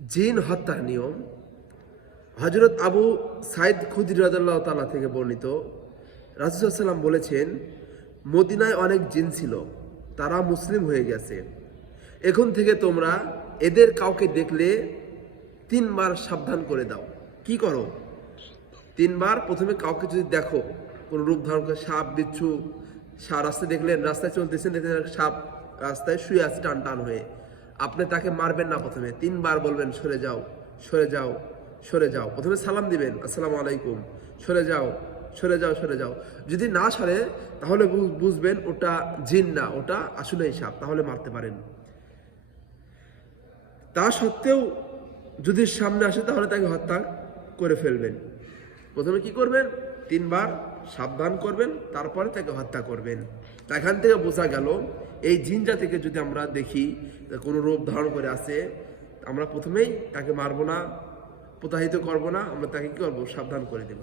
জিন হত্যার নিয়ম। হযরত আবু সাইদ খুদরি রাদিয়াল্লাহু তাআলা থেকে বর্ণিত, রাসূল সাল্লাল্লাহু আলাইহি ওয়াসাল্লাম বলেছেন, মদিনায় অনেক জিন ছিল, তারা মুসলিম হয়ে গেছে। এখন থেকে তোমরা এদের কাউকে দেখলে 3 বার সাবধান করে দাও। কি করো? 3 বার প্রথমে কাউকে যদি দেখো, কোন রূপ ধারণ করে, সাপ, বিচ্ছু, রাস্তায় দেখলেন, রাস্তায় চলতেছেন, দেখলেন সাপ রাস্তায় শুয়ে আছে টান টান হয়ে, আপনি তাকে মারবেন না। প্রথমে 3 বার বলবেন, সরে যাও, সরে যাও, সরে যাও। প্রথমে সালাম দিবেন, আসসালামু আলাইকুম, সরে যাও, সরে যাও, সরে যাও। যদি না সরে, তাহলে বুঝবেন ওটা জিন না, ওটা আসলেই সাপ, তাহলে মারতে পারেন। তা সত্ত্বেও যদি সামনে আসে, তাহলে তাকে হত্যা করে ফেলবেন। প্রথমে কি করবেন? 3 বার সাবধান করবেন, তারপরে তাকে হত্যা করবেন। এখান থেকে বোঝা গেল, এই জিন জাতিকে যদি আমরা দেখি কোনো রূপ ধারণ করে আছে, আমরা প্রথমেই তাকে মারবো না, প্রতারিত করবো না, আমরা তাকে কি করবো? সাবধান করে দেব।